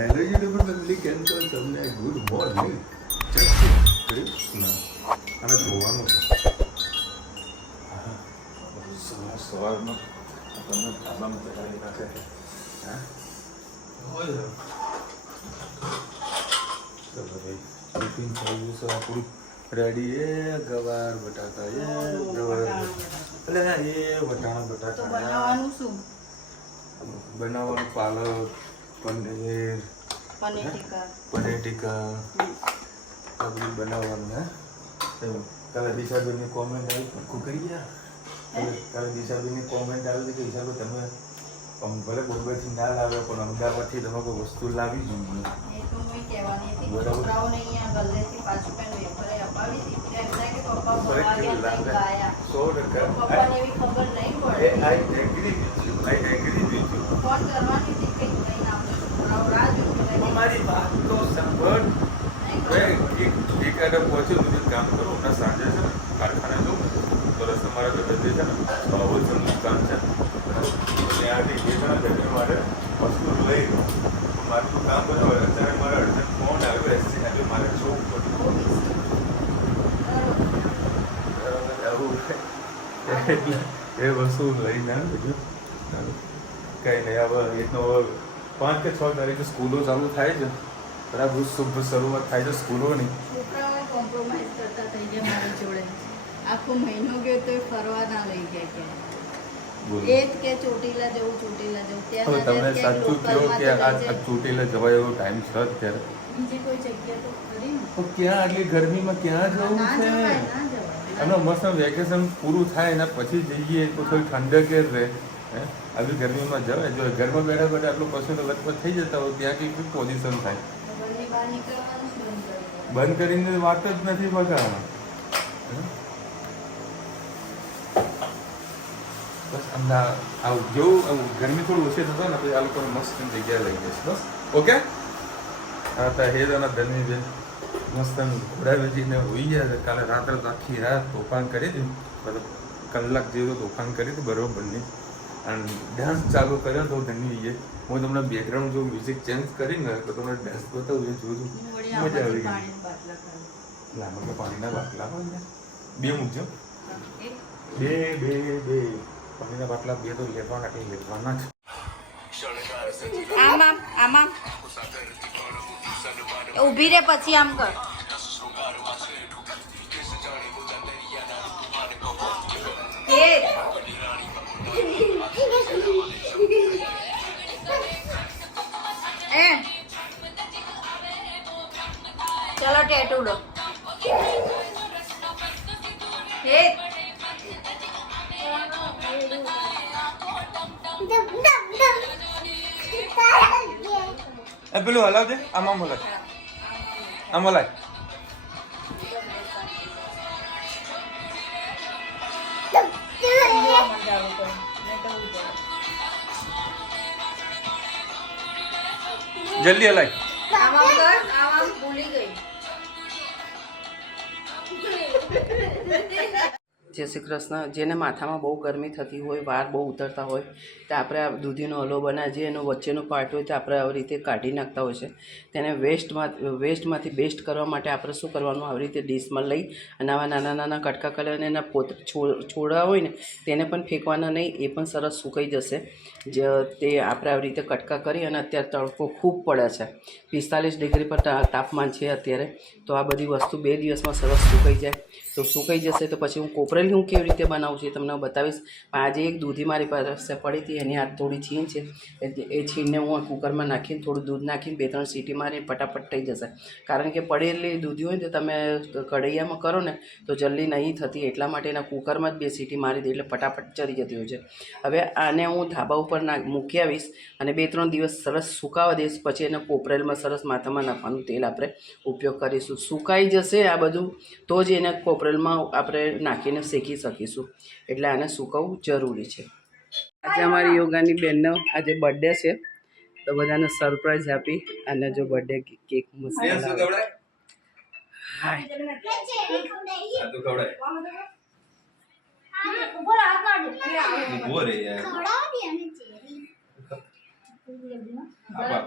Hello YouTuber family, કેમ છો તમને? Good morning. અને જોવાનું સવારમાં તમને ધાબામાં ચડાવી નાખે. હા હોય ચલો ભાઈ, ટિફિન થઈ ગયું છે આપણું રેડી. એ ગવાર બટાકા, એ ગવાર એટલે એ વટાણા બટાકા બનાવવાનું શું? બનાવવાનું પાલક, પનીર, પનીર ટીકા આ બધું બનાવવાનું. હે કાલે દિશાબેનની કોમેન્ટ આવી, પક્કું કરી ગયા. કાલે દિશાબેનની કોમેન્ટ આવી કે હિસાબે તમે ભલે બોમ્બેથી ના લાવ્યો પણ અમદાવાદથી તમે કોઈ વસ્તુ લાવી જ મારી વાત તો સાંભળ. એકાદ પહોંચ્યું બીજું કામ કરું. હમણાં સાંજે છે ને કારખાને જવું તો રસ્તે મારા ગઢે છે ને હોલસેલનું કામ છે. ત્યાંથી જે છે ને ગઢે મારે વસ્તુ લઈ લો. મારું તો કામ બધું અત્યારે મારા અડધે ફોન આવ્યો એસી એટલે મારે જોવું પડ્યું. આવું એટલે એ વસ્તુ લઈને બીજું કંઈ નહીં. હવે એટલો 5 કે 6 તારીખે સ્કૂલો ચાલુ થાય છે. બરાબર શુભ શરૂઆત થાય છે સ્કૂલોની. છોકરાઓ કોમ્પ્રોમાઇઝ કરતા થઈ ગયા મારી જોડે. આખો મહિનો ગયો તો ફરવા ના લઈ ગયા કે એ જ કે ચોટીલા જવું ચોટીલા જવું. હવે તમે સાચું કહો કે આ ચોટીલા જવાય એવો ટાઈમ છે અત્યારે? બીજી કોઈ જગ્યા તો ખરી ને. તો ક્યાં આટલી ગરમીમાં ક્યાં જવું ના છે? જવાય ના જવાય. અને મસ્ત વેકેશન પૂરું થાય એના પછી જઈએ તો થોડી ઠંડક રહે. હે આવી ગરમીમાં જવાય? જો ઘરમાં બેઠા બેઠા આટલું પસંદ લગભગ થઈ જતા હોય ત્યાં કઈ પોઝિશન થાય. ઘરની બહાર નીકળવાનું જ બંધ કરીને વાત જ નથી બગા. બસ અમદાવાદ આવું જેવું ગરમી થોડું ઓછી થતો ને પછી આ લોકોને મસ્ત જગ્યા લઈ જશે. બસ ઓકે. હા તો હેર અને ધનવીબેન મસ્ત ઘોડા વેચીને હોઈ ગયા છે. કાલે રાત્રે આખી રાત તોફાન કરી હતી. મતલબ કલાક જેવું તોફાન કરી હતી બરોબરની. અને ડાન્સ ચાલુ કર્યો તો ધનવીએ. હું તમને બેકગ્રાઉન્ડ જો મ્યુઝિક ચેન્જ કરીને તો તમને ડાન્સ બતાવું એ જોયું. મજા આવી ગઈ. લાંબા કે પાણીના બાટલા હોય ને બે મૂકજો. બે પાણીના બાટલા બે તો લેવાના એટલે લેવાના જ. આમ આમ ઊભી રે પછી આમ કર. ચલો ટેટુડો. પેલું હલાવજે. આમાં હલાવ, આમ હલાય. જલ્દી હલાય. જય શ્રી કૃષ્ણ. જેને માથામાં બહુ ગરમી થતી હોય, વાળ બહુ ઉતરતા હોય તો આપણે આ દૂધીનો હલવો બનાવીએ. એનો વચ્ચેનો પાર્ટ હોય તો આપણે આવી રીતે કાઢી નાખતા હોય છે. તેને વેસ્ટમાંથી બેસ્ટ કરવા માટે આપણે શું કરવાનું, આવી રીતે ડીશમાં લઈ અને આવા નાના નાના કટકા કરી અને એના છોડા હોય ને તેને પણ ફેંકવાના નહીં. એ પણ સરસ સુકાઈ જશે. તે આપણે આવી રીતે કટકા કરી અને અત્યારે તડકો ખૂબ પડે છે. 45 ડિગ્રી પર તાપમાન છે અત્યારે. તો આ બધી વસ્તુ 2 દિવસમાં સરસ સુકાઈ જાય. તો સુકાઈ જશે તો પછી હું કોપરેલી હું કેવી રીતે બનાવું છું એ તમને બતાવીશ. આજે એક દૂધી મારી પાસે પડી હતી, એની આ થોડી છીણ છે. એ છીણને હું કુકરમાં નાખીને થોડું દૂધ નાખીને 2-3 સીટી મારી ફટાફટ થઈ જશે. કારણ કે પડેલી દૂધી હોય ને તો તમે કઢૈયામાં કરો ને તો જલ્દી નહીં થતી. એટલા માટે એના કુકરમાં જ 2 સીટી મારી દે એટલે ફટાફટ ચડી જતી હોય છે. હવે આને હું ધાબા ઉપર મૂકી આવીશ અને 2-3 દિવસ સરસ સુકાવા દઈશ. પછી એને કોપરેલમાં સરસ માથામાં નાખવાનું તેલ આપણે ઉપયોગ કરીશું. સુકાઈ જશે આ બધું તો જ એને કોપરેલમાં આપણે નાખીને શેકી શકીશું. એટલે આને સુકવવું જરૂરી છે. આજે અમારી યોગાની બહેનનો આજે બર્થડે છે તો બધાને સરપ્રાઈઝ આપી અને જો બર્થડે કેક મસ્ત હાય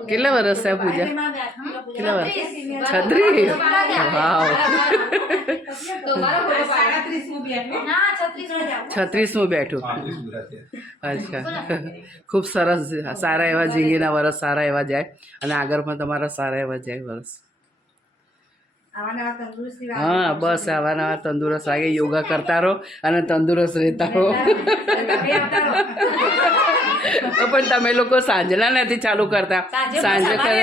કેટલા વર્ષ થયા પૂજા? કેટલા વર્ષ? 36. વાવ. 36મું બેઠું. અચ્છા, ખૂબ સરસ. સારા એવા જિંદગીના વર્ષ સારા એવા જાય અને આગળ પણ તમારા સારા એવા જાય વર્ષ. હા, બસ આવા નવા તંદુરસ્ત લાગે. યોગા કરતા રહો અને તંદુરસ્ત રહેતા રહો. પણ તમે લોકો સાંજના નથી ચાલુ કરતા? સાંજે કરે.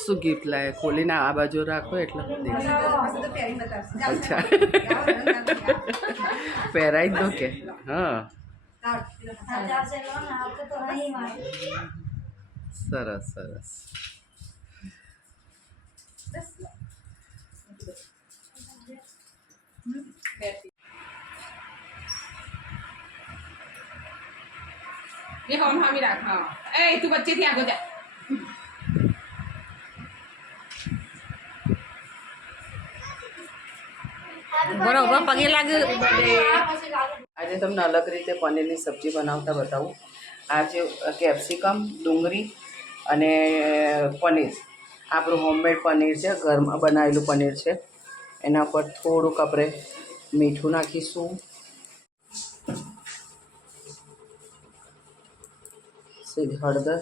શું ગિફ્ટ લાવે? ખોલીને આ બાજુ રાખો એટલે અચ્છા, પહેરાઈ જ દો કે. હા, સરસ સરસ. ये हम हामी राख हाँ ए तू बच्चे थी आगो जा બરોબર પગે લાગે. આજે તમને અલગ રીતે પનીરની સબ્જી બનાવતા બતાવું. આ જે કેપ્સિકમ, ડુંગળી અને પનીર, આપણું હોમમેડ પનીર છે, ઘરમાં બનાવેલું પનીર છે. એના પર થોડુંક આપણે મીઠું નાખીશું, સીધી હળદર,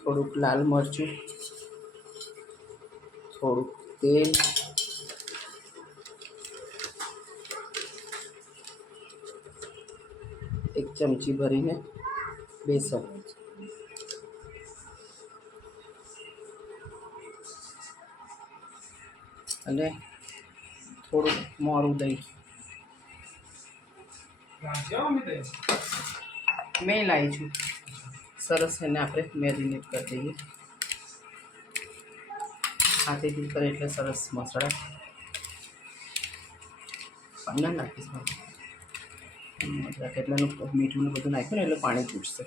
થોડુંક લાલ મરચું, થોડુંક તેલ, એક ચમચી ભરીને બેસન, અને થોડુંક મોરું દહીં. મેં લાવી છું. સરસ એને આપણે મેરિનેટ કરી દઈએ. હાથેથી કરે એટલે સરસ મસાલા પાણી નાખીશ. કેટલાનું મીઠું ને બધું નાખ્યું ને એટલે પાણી છૂટશે.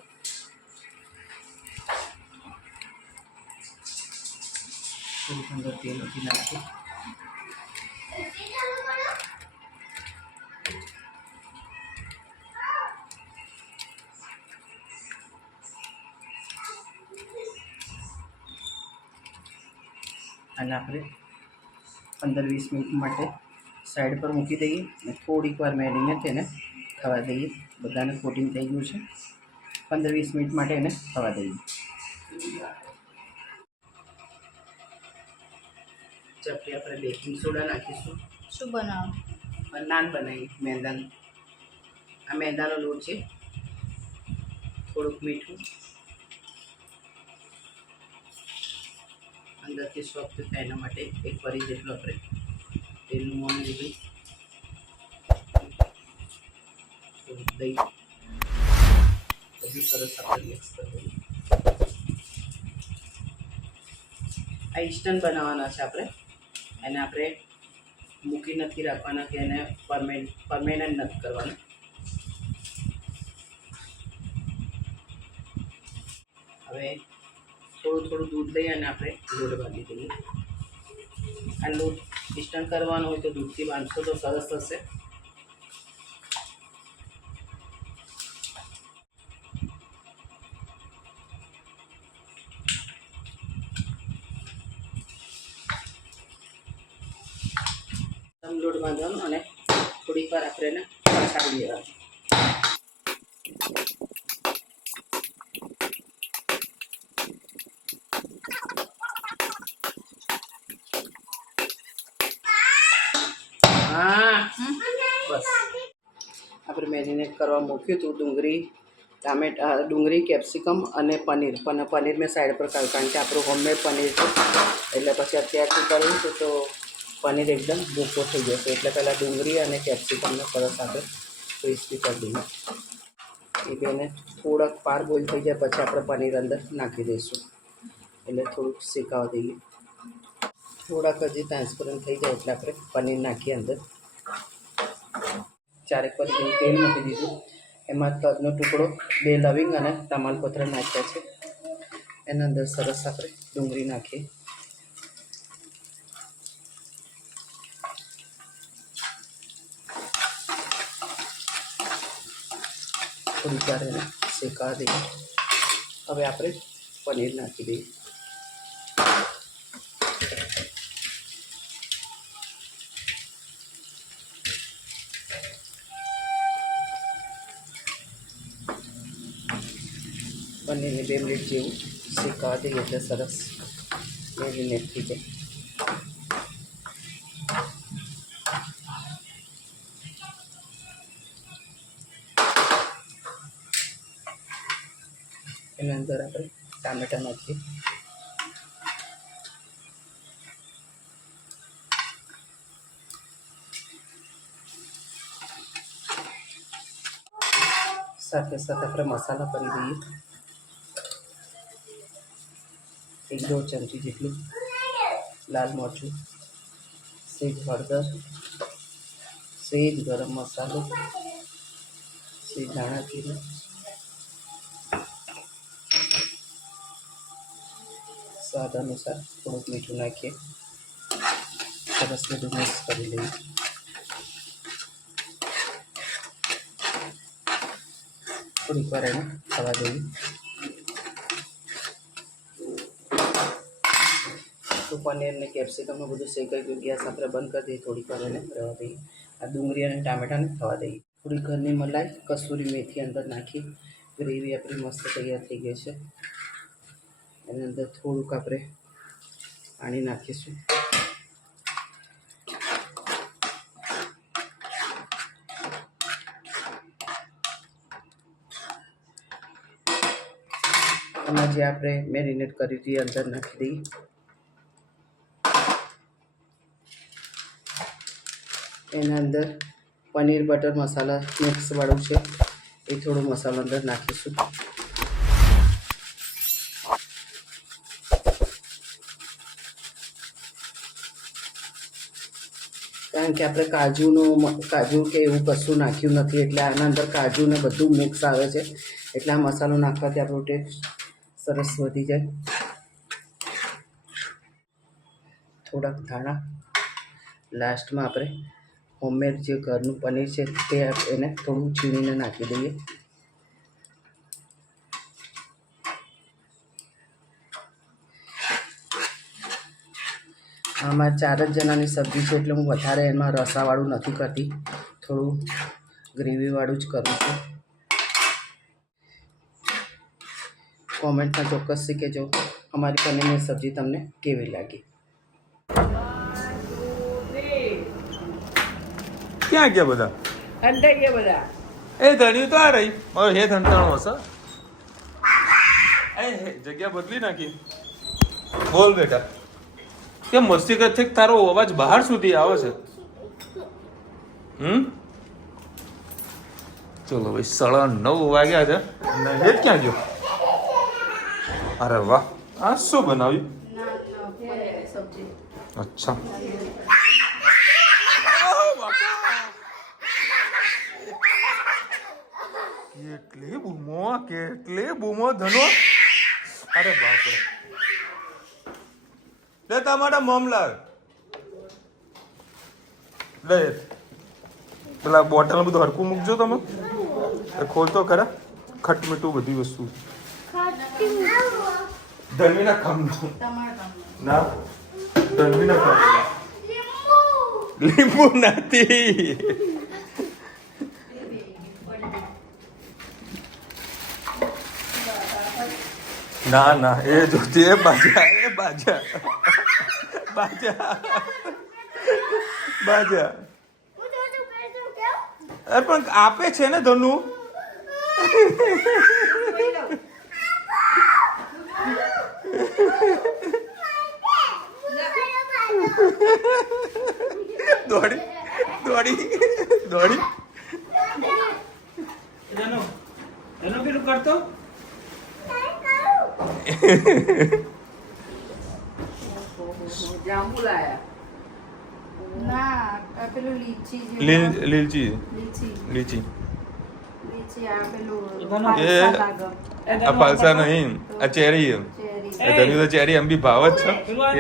થોડુંક અંદર તેલ નથી નાખ્યું. અને આપણે 15-20 મિનિટ માટે સાઈડ પર મૂકી દઈએ અને થોડીક વાર મેરીનેટ એને થવા દઈએ. બધાને કોટિંગ થઈ ગયું છે. 15-20 મિનિટ માટે એને થવા દઈએ. ચપટી આપણે બેકિંગ સોડા નાખીશું. શું બનાવો? નાન બનાવી મેંદાનું. આ મેંદાનો લોટ છે. થોડુંક મીઠું, અંદરથી સોફ્ટ થાય એના માટે એક વરી જેટલું આપણે તેલનું મોણ લીધું, થોડુંક દહીં, બધું સરસ આપણે મિક્સ કરી દઈએ. આ ઇન્સ્ટન્ટ બનાવવાના છે આપણે. એને આપણે મૂકી નથી રાખવાના કે એને પરમેનન્ટ નથી કરવાના. હવે થોડું દૂધ લઈ અને આપણે લોટ બાંધી દઈએ. આ લોટ ઇન્સ્ટન્ટ કરવાનો હોય તો દૂધથી બાંધશો તો સરસ થશે. લોટ બાંધવાનો અને થોડીક વાર આપણે એને પછાડી દેવાનું. હા, બસ આપણે મેરિનેટ કરવા મૂક્યું હતું. ડુંગળી, કેપ્સિકમ અને પનીર મેં સાઈડ પર કાઢ્યું કારણ કે આપણું હોમમેડ પનીર છે. એટલે પછી અત્યારથી કર્યું હતું તો પનીર એકદમ ભૂકો થઈ જશે. એટલે પહેલાં ડુંગળી અને કેપ્સિકમને સરસ આપણે ક્રિસ્પી કરી દઈએ. એ બેને થોડાક પાર બોઇલ થઈ જાય પછી આપણે પનીર અંદર નાખી દઈશું. એટલે થોડુંક શેકાવા દઈએ. થોડાક હજી ટ્રાન્સપરન્ટ થઈ જાય એટલે આપણે પનીર નાખીએ અંદર. ચારેક પછી તેલ મૂકી દીધું. એમાં તજનો ટુકડો, 2 લવિંગ અને તમાલપત્ર નાખ્યા છે. એના અંદર સરસ આપણે ડુંગળી નાખીએ. થોડીક વાર એને શેકાવા દઈએ. હવે આપણે પનીર નાખી દઈએ. પનીરને 2 મિનિટ જેવું શેકાવા દઈએ એટલે સરસ મેરીનેટ થઈ જાય. એના અંદર આપણે ટામેટાં નાખીએ. સાથે સાથે આપણે મસાલા કરી દઈએ. 1-2 ચમચી જેટલું લાલ મરચું, સેજ હળદર, સેજ ગરમ મસાલો, સેજ ધાણા જીરું, સ્વાદ અનુસાર થોડુંક મીઠું નાખીએ. સરસ બધું મિક્સ કરી લઈએ. થોડીક વાર એને થવા દઈએ. તો પનીર ને કેપ્સિકમ બધું શેકાઈ ગયું. ગેસ આપણે બંધ કરી દઈએ. થોડીક વાર એને રહેવા દઈએ. આ ડુંગળી અને ટામેટાને થવા દઈએ. થોડી ઘરની મલાઈ, કસૂરી મેથી અંદર નાખી. ગ્રેવી આપણી મસ્ત તૈયાર થઈ ગઈ છે. એની અંદર થોડુંક આપણે પાણી નાખીશું. અને જે આપણે મેરિનેટ કરી હતી અંદર નાખી દઈએ. એના અંદર પનીર બટર મસાલા મિક્સવાળું છે એ થોડો મસાલો અંદર નાખીશું. કારણ કે આપણે કાજુ કે એવું કશું નાખ્યું નથી એટલે આના અંદર કાજુ ને બધું મિક્સ આવે છે એટલે આ મસાલો નાખવાથી આપણો ટેસ્ટ સરસ વધી જાય. થોડાક ધાણા, લાસ્ટમાં આપણે હોમમેડ જે ઘરનું પનીર છે તે એને થોડું છીણીને નાખી દઈએ. આમાં 4 જ જણાની સબ્જી છે એટલે હું વધારે એમાં રસાવાળું નથી કરતી, થોડું ગ્રેવીવાળું જ કરું છું. કોમેન્ટમાં ચોક્કસથી કહેજો અમારી પનીરની સબ્જી તમને કેવી લાગી. ક્યાં ગયા બધા? અંદર ગયા બધા. એ ધણ્યું તો આ રહી. હવે હે ધણતાણો હશે. એ જગ્યા બદલી નાખી. બોલ બેટા, કેમ મસ્તી કરતી? તારો અવાજ બહાર સુધી આવે છે. ચલો ભાઈ, 9:30 વાગ્યા છે. હેત ક્યાં ગયો? અરે વાહ, આ શું બનાવ્યું? સબ્જી. અચ્છા, કેટલી બૂમો ધનો. અરે બાપરે, લે તમારા મામલા લે પેલા બોટલ બધું હરકું મૂકજો. તમે ખોલતો ખરા. ખટ મીઠું બધી વસ્તુ ધનવીના ખામનું ના, ધનવીના ખામનું લીંબુ નથી. ના ના, એ જોતી એ બાજા, એ બાજા બાજા બાજા. અરે પણ આપે છે ને ધનુ. દોડી દોડી દોડી એનો પેલું કરતો જાંબુ લાયા. ના, આ પેલું લીચી જેવું. લીચી લીચી લીચી આ પેલું એ પાલસા લાગે. આ પાલસા નહીં, આ ચેરી. ચેરી. ધન્યુ તો ચેરી એમ બી ભાવ જ છે.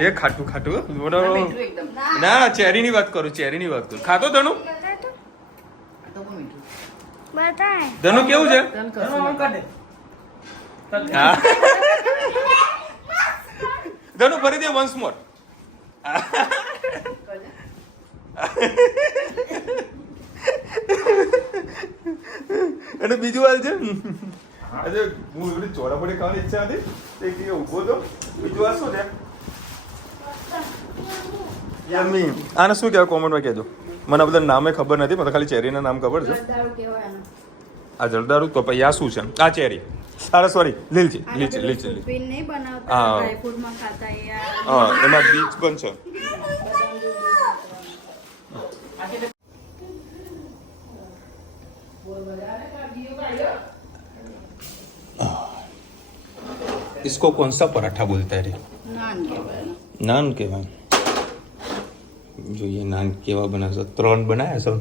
એ ખાટું ખાટું મીઠું એકદમ. ના, ચેરી ની વાત કરું, ચેરી ની વાત કરું. ખાતો ધણું? આ તો બહુ મીઠું. ધનુ કેવું છે? હા. ધનુ ફરી દે વન્સ મોર. અને બીજું હાલ છે આજે હું એવડી ચોરાપડી ખાવાની ઈચ્છા હતી એક જગ્યાએ ઊભો હતો. બીજું આ શું છે? યમ્મી. આને શું કહેવાય કોમેન્ટમાં કહેજો. મને બધા નામે ખબર નથી, મને ખાલી ચેરીના નામ ખબર છે. જરદાળુ કહેવાય આને. આ જરદાળુ તો પછી આ શું છે? આ ચેરી. અરે સોરી, લીલચી. લીલચી લીલચી લીલચી. પીન નહીં બનાવતા હા. ડ્રાયફ્રૂટમાં ખાતા એ આ હા, એમાં બીજ પણ છે. इसको कौन सा पराठा बोलता है रे? નાન કહેવાય આને. नान કહેવાય. જોઈએ નાન કેવા બનાવશે. 3 બનાવ્યા છે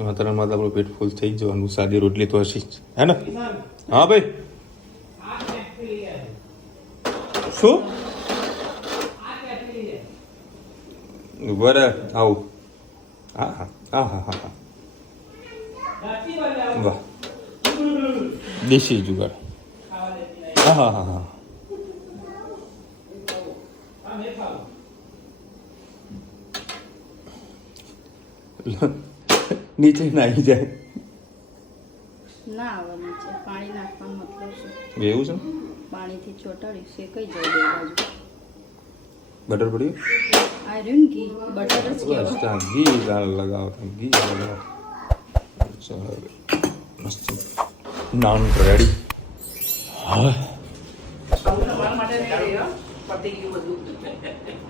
એમાં 3માં તો આપણું પેટ ફૂલ થઈ જવાનું. સાદી રોટલી તો હશે જ, હે ને? હા ભાઈ. શું? બરાબર. આવું. હા હા હા હા હા. વાહ, દેશી જુગાડ. હા હા હા હા. નીચે નાહી જાય ના આવે નીચે પાણી નાખવાનો મતલબ છે એવું છે. પાણીથી ચોટાડી શેકાઈ જાય બે બાજુ. બટર પડ્યું. આ રહ્યું ને ઘી બટર જ બસ કહેવાય. ત્યાં ઘી લગાવો, ઘી લગાવો. ચાલો મસ્ત નાન રેડી. હા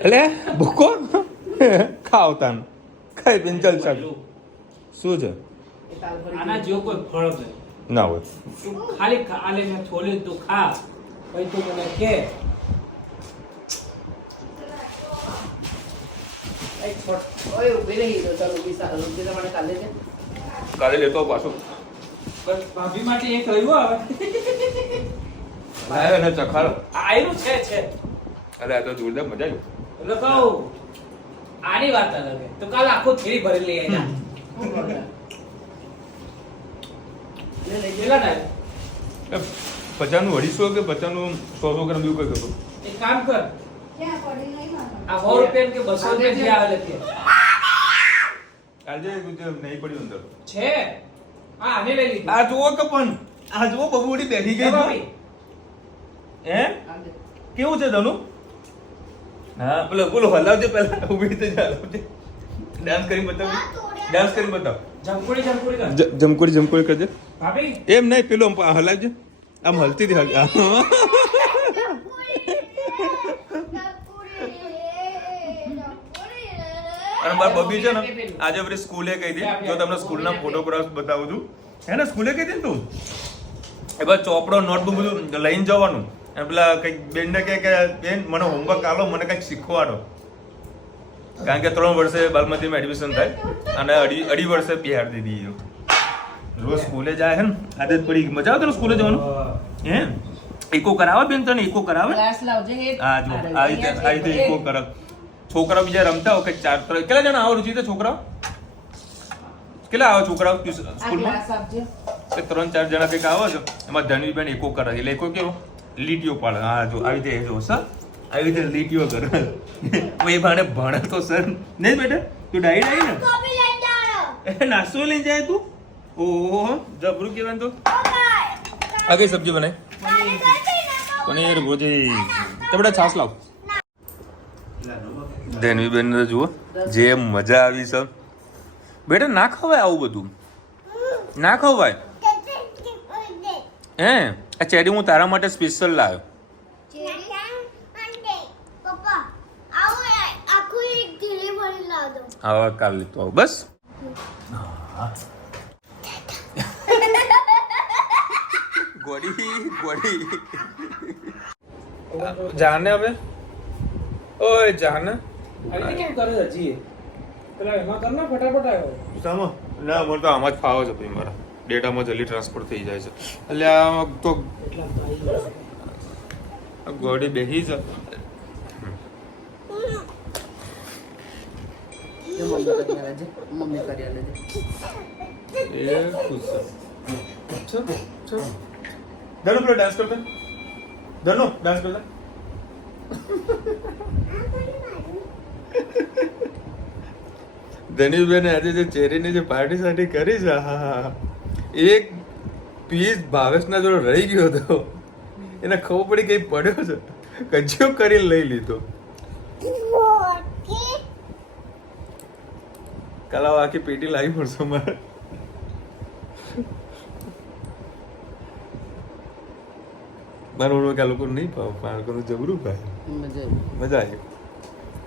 એટલે ભૂકો ખાવ તાન ખાઈ પીને ચાલશે. શું છે? આના જેવો કોઈ ફળ નથી. ના હોય. તું ખાલી આલે મેં છોલ્યું તું ખા પછી તું મને કે કાલે લેતો પાછું બસ ભાભી માટે એક રહ્યું આવે લાયો એને ચખાડો. આયરું છે અરે આ તો જોરદાર મજા આવી. એટલે કહું આની વાત અલગ છે. તો કાલ આખો થેલી ભરી લઈ આવી જા ને એ 50 નું 250 કે 50 નું 100 ગ્રામ જેવું કઈ હતું. એક કામ કર ક્યાં પડી નહીં માનો? આ 100 રૂપિયા કે 200 રૂપિયા જે આવે લખીએ આજે નહીં પડ્યું અંદર. છે હા આને લઈ લીધું આ જુઓ કે પણ આ જુઓ બબુડી બેઠી ગઈ છે. ભાભી હે કેવું છે ધનુ? હા બોલો હલાવજે પહેલા ઊભી રીતે હલાવજે. ડાન્સ કરી બતાવ. ડાન્સ કરી બતાવ. જમકુડી જમકુડી કર જમકોડી કરજે. ભાભી એમ નહીં પેલો હલાવજે. આમ હલતી હતી હલ. અને મારા બબી છે ને આજે આપણે સ્કૂલે કહી દે જો તમને સ્કૂલના ફોટોગ્રાફ્સ બતાવું છું. હે ને સ્કૂલે કહી દે ને તું એ બસ ચોપડો નોટબુક બધું લઈને જવાનું. અને પેલા કંઈક બેનને કહે કે બેન મને હોમવર્ક આલો, મને કંઈક શીખવાડો. કારણ કે 3 વર્ષે બાલમતીમાં એડમિશન થાય અને અઢી વર્ષે બિહાર દીધી. રોજ સ્કૂલે જાય હે ને આદત પડી. મજા આવે તને સ્કૂલે જવાનું? હે ઇકો કરાવે બેન તને? ઇકો કરાવે? ગ્લાસ લાવજે હે. હા જો આ રીતે ઇકો કરાવે. છોકરાઓ બીજા રમતા હોય કે 4 કેટલા જણા આવો રુચિ છોકરાઓ? કેટલા આવો છોકરાઓ આ સ્કૂલમાં? ગ્લાસ આપજે. 3-4 જણા કંઈક આવો છો. એમાં ધનવીબેન ઇકો કરે. એટલે ઇકો કેવો? લીટીઓ પાડે. હા જો આવી રીતે જો સર આવી રીતે લીટીઓ કરે. એ ભાણે ભણે તો સર નહીં બેટા તું ડાઈ ને નાસ્તો લઈને જાય તું. ઓહો જબરું કહેવાય તો. આ કઈ સબ્જી બનાવી? પનીર ભુજી. તો બેટા છાસ લાવ. ધનવીબેન જુઓ જે મજા આવી છે. બેટા ના ખવાય આવું બધું, ના ખવાય. હે આ ચેરી હું તારા માટે સ્પેશિયલ લાવ્યો. હવે કાલે તો આવું બસ. ગોડી જાને હવે ઓય જાને આ કેમ કરે હજી પેલા એમાં કર ના ફટાફટ આવ્યો સામો ના મને તો આમાં જ ફાવે છે ભાઈ. મારા ડેટામાં જલ્દી ટ્રાન્સફર થઈ જાય છે. એટલે આ તો ગોડી બેહી છે. મમ્મી કરી આલે છે. એ ખુશ છે ચલ ચલ ધનુ પેલો ડાન્સ કરતા ધનુ ડાન્સ કરતા ધનીબેને આજે જે ચેરીની જે પાર્ટી સાટી કરી છે હા એક પીસ ભાવેશના જોડે રહી ગયો હતો એને ખબર પડી કઈ પડ્યો છે કજિયો કરીને લઈ લીધો કલાવ આખી પેટી લાવી પડશે મારે મારું કે આ લોકો નહીં પાવ પાણકોનું જબરું ભાઈ મજા આવી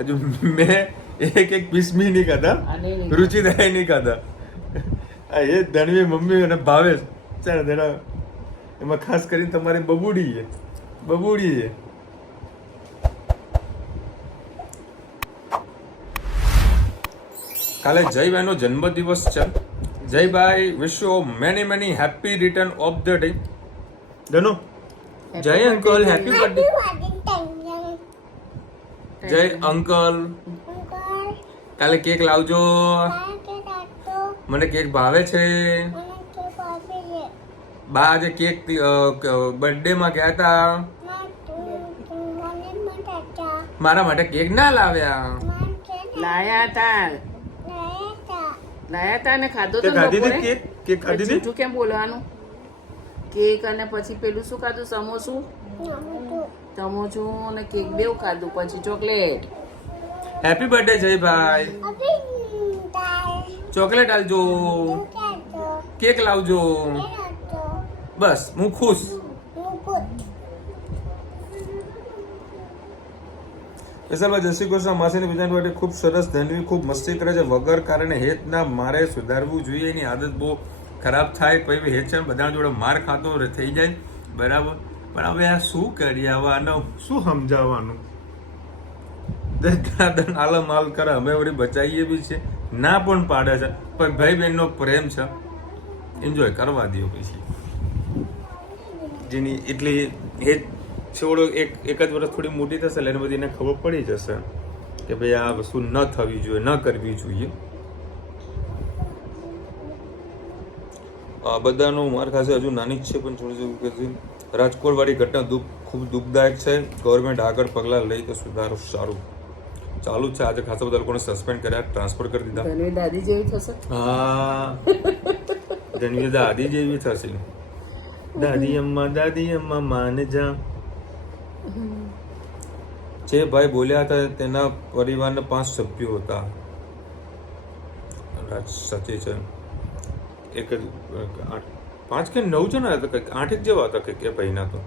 હજુ મેં એક પીસ બી નહીં ખાધા રુચિદાય નહીં ખાધા આ એ ધનવી મમ્મી અને ભાવેશ ચાલ જરા એમાં ખાસ કરીને તમારી બબુડી છે કાલે જયભાઈનો જન્મદિવસ છે Jaybhai wish you many many happy return of the day ધનુ Jay uncle happy birthday Jay uncle કાલે કેક લાવજો મને કેક ભાવે છે બા આજે કેક બર્થડે માં ગયા હતા મારા માટે કેક ના લાવ્યા લાયા હતા ને ખાધો તો કેક ખાધી હતી જૂઠું કેમ બોલવાનું કેક અને પછી પેલું શું ખાધું સમોસું અને કેક બેવ ખાધું પછી chocolate happy birthday Jaybhai chocolate આલજો કેક લાવજો બસ હું ખુશ વિશાલભાઈ જય શ્રી કૃષ્ણ માસીની બીજાની માટે ખૂબ સરસ ધનવી ખૂબ મસ્તી કરે છે વગર કારણે હેત ના મારે સુધારવું જોઈએ એની આદત બહુ ખરાબ થાય પછી હેત છે બધા જોડે માર ખાતો થઈ જાય બરાબર પણ હવે આ શું કરીએ હવે આનો શું સમજાવવાનું આલમ હાલ કરે અમે વળી બચાવીએ બી છે ના પણ પાડે છે પણ ભાઈ બહેનનો પ્રેમ છે એન્જોય કરવા દો પછી જેની એટલી એ છોડો એક જ વર્ષ થોડી મોટી થશે એટલે એને બધી એને ખબર પડી જશે કે ભાઈ આ વસ્તુ ન થવી જોઈએ ન કરવી જોઈએ બધાનો માર ખાસે હજુ નાની જ છે પણ થોડું જેવું રાજકોટ વાળી ઘટના ખૂબ દુઃખદાયક છે ગવર્મેન્ટ આગળ પગલાં લઈ તો સુધારો સારું ચાલુ જ છે આજે ખાસા બધા લોકોને સસ્પેન્ડ કર્યા ટ્રાન્સફર કરી દીધા ધનવી દાદી જેવી થશે હા ધનવી દાદી જેવી થશે દાદી અમ્મા માને જા જે ભાઈ બોલ્યા હતા તેના પરિવારના 5 સભ્યો હતા સાચી છે એક 5 કે 9 જણા હતા કંઈક 8 જેવા હતા કે ભાઈના તો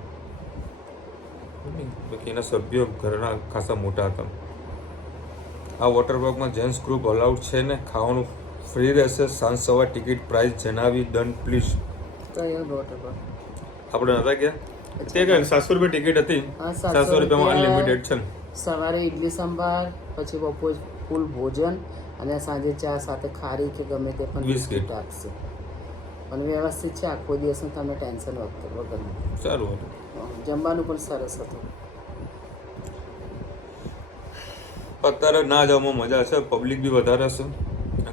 બાકી એના સભ્યો ઘરના ખાસા મોટા હતા આ વોટર પાર્કમાં જેન્ટ્સ ગ્રુપ અલાઉડ છે ને ખાવાનું ફ્રી રહેશે સાંજ સવાર ટિકિટ પ્રાઇસ જણાવી ડન પ્લીઝ આપણે નતા ગયા તે કે 700 રૂપિયા ટિકિટ હતી 700 રૂપિયામાં અનલિમિટેડ છે સવારે ઇડલી સંભાર પછી બપોર ફૂલ ભોજન અને સાંજે ચા સાથે ખારી કે ગમે તે પણ બિસ્કિટ આપશે અને વ્યવસ્થિત છે આખો દિવસ તમે ટેન્શન વગર સારું હતું જમવાનું પણ સરસ હતું અત્યારે ના જવામાં મજા છે પબ્લિક બી વધારે છે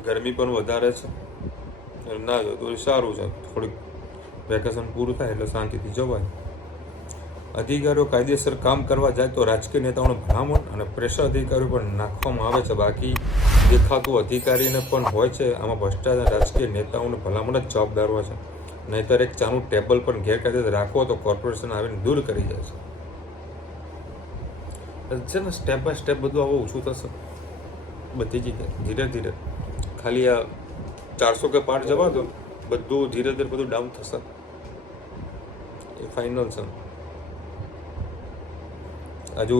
ગરમી પણ વધારે છે ના જાવ તો સારું છે થોડીક વેકેશન પૂરું થાય એટલે શાંતિથી જવાય અધિકારીઓ કાયદેસર કામ કરવા જાય તો રાજકીય નેતાઓને ભલામણ અને પ્રેશર અધિકારીઓ પણ નાખવામાં આવે છે બાકી દેખાતું અધિકારીને પણ હોય છે આમાં ભ્રષ્ટાચાર રાજકીય નેતાઓને ભલામણ જ જવાબદાર હોય છે નહીંતર એક ચાનું ટેબલ પણ ગેરકાયદે રાખો તો કોર્પોરેશન આવીને દૂર કરી જાય છે ને સ્ટેપ બાય સ્ટેપ બધું આવું ઓછું થશે બધી જગ્યાએ ધીરે ધીરે ખાલી આ 400 કે પાર જવા દો બધું ધીરે ધીરે બધું ડાઉન થશે એ ફાઇનલ છે હજુ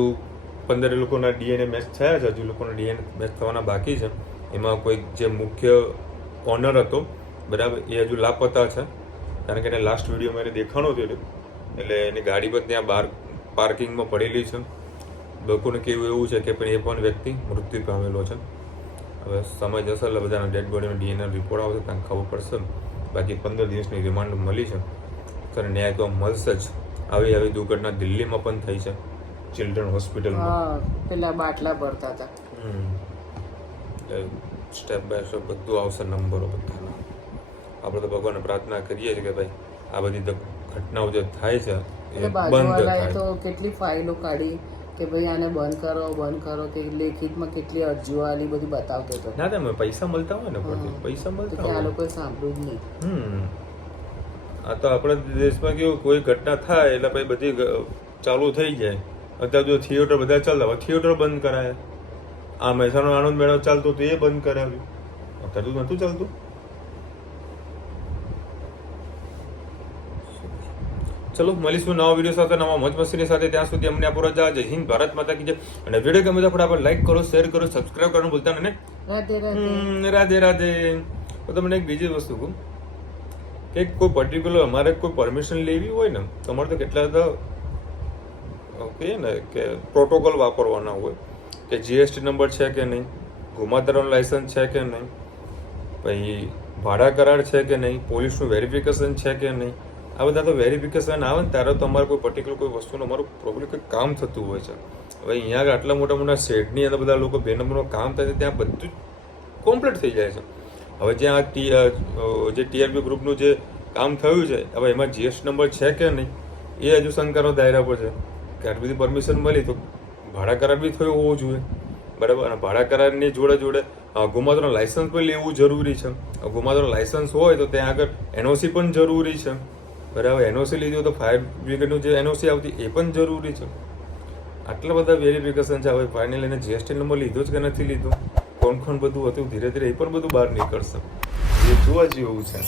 15 લોકોના ડીએનએ મેચ થયા છે હજુ લોકોના ડીએનએ મેચ થવાના બાકી છે એમાં કોઈ જે મુખ્ય ઓનર હતો બરાબર એ હજુ લાપતા છે કારણ કે એને લાસ્ટ વિડીયો મારે દેખાણો થયો એટલે એની ગાડી પણ ત્યાં બહાર પાર્કિંગમાં પડેલી છે લોકોને કેવું એવું છે કે પણ એ પણ વ્યક્તિ મૃત્યુ પામેલો છે હવે સમય જશે એટલે બધાના ડેડ બોડીનો ડીએનએ રિપોર્ટ આવશે ત્યાં ખબર પડશે બાકી 15 દિવસની રિમાન્ડ મળી છે ત્યારે ન્યાય તો મળશે જ આવી દુર્ઘટના દિલ્હીમાં પણ થઈ છે ચિલ્ડ્રન હોસ્પિટલમાં પેલા બાટલા ભરતા હતા સ્ટેપ બાય સ્ટેપ બધું આવશે નંબરો બધાના આપણે તો ભગવાનને પ્રાર્થના કરીએ છીએ કે ભાઈ આ બધી ઘટનાઓ જે થાય છે એ એટલે બંધ બાજુવાળાએ તો થાય. કેટલી ફાઇલો કાઢી કે ભાઈ આને બંધ કરો કે લેખિતમાં કેટલી અરજીઓ આલી બધું બતાવતો હતો. ના ના પૈસા મળતા હોય ને પરથી, હા. પૈસા તો મળતા કે આ હોય. લોકોએ સાંભળ્યું જ નહીં. આ તો આપણા દેશમાં કેવું કોઈ ઘટના થાય એટલે પછી બધી ચાલુ થઈ જાય. અત્યારે જો થિયેટર બધા ચાલતા હોય થિયેટર બંધ કરાય. આ મહેસાણા આનંદ મેળો ચાલતો તો એ બંધ કરાવ્યું. અત્યારે તો નહોતું ચાલતું. ચલો મળીશું નવા વિડીયો સાથે, નવા મોજ મસ્તીની સાથે. ત્યાં સુધી અમને આપો રજા. જય હિન્દ, ભારત માતા કી જય. અને વિડીયો ગમે તો ફટાફટ લાઈક કરો, શેર કરો, સબસ્ક્રાઇબ કરવાનું ભૂલતા નહીં. રાધે રાધે. રાધે રાધે. તો તમને એક બીજી વસ્તુ કહું કે કોઈ પર્ટિક્યુલર અમારે કોઈ પરમિશન લેવી હોય ને તો અમારે તો કેટલા બધા કહીએ ને કે પ્રોટોકોલ વાપરવાના હોય કે જીએસટી નંબર છે કે નહીં, ગુમાતાનું લાયસન્સ છે કે નહીં, પછી ભાડા કરાર છે કે નહીં, પોલીસનું વેરિફિકેશન છે કે નહીં. આ બધા તો વેરિફિકેશન આવે ને ત્યારે તો અમારે કોઈ પર્ટિક્યુલર કોઈ વસ્તુનું અમારું પ્રોબ્લેમ કંઈક કામ થતું હોય છે. હવે અહીંયા આગળ આટલા મોટા મોટા શેડની અંદર બધા લોકો 2 નંબરનું કામ થાય છે ત્યાં બધું જ કોમ્પ્લીટ થઈ જાય છે. હવે જ્યાં જે ટીઆરપી ગ્રુપનું જે કામ થયું છે હવે એમાં જીએસટી નંબર છે કે નહીં એ હજુ શંકાનો દાયરા પર છે કે આટલી બધી પરમિશન મળી તો ભાડા કરાર બી થયો હોવો જોઈએ, બરાબર. અને ભાડા કરારની જોડે જોડે ગુમાતાનું લાયસન્સ પણ લેવું જરૂરી છે. ગુમાતાનું લાયસન્સ હોય તો ત્યાં આગળ એનઓસી પણ જરૂરી છે, બરાબર. એનઓસી લીધી તો ફાયર બ્રિગેડનું જે એનઓસી આવતી એ પણ જરૂરી છે. આટલા બધા વેરિફિકેશન છે. હવે ફાઇનલ એને જીએસટી નંબર લીધો જ કે નથી લીધો, કોણ બધું હતું, ધીરે ધીરે એ પણ બધું બહાર નીકળશે. એ જોવા જેવું છે.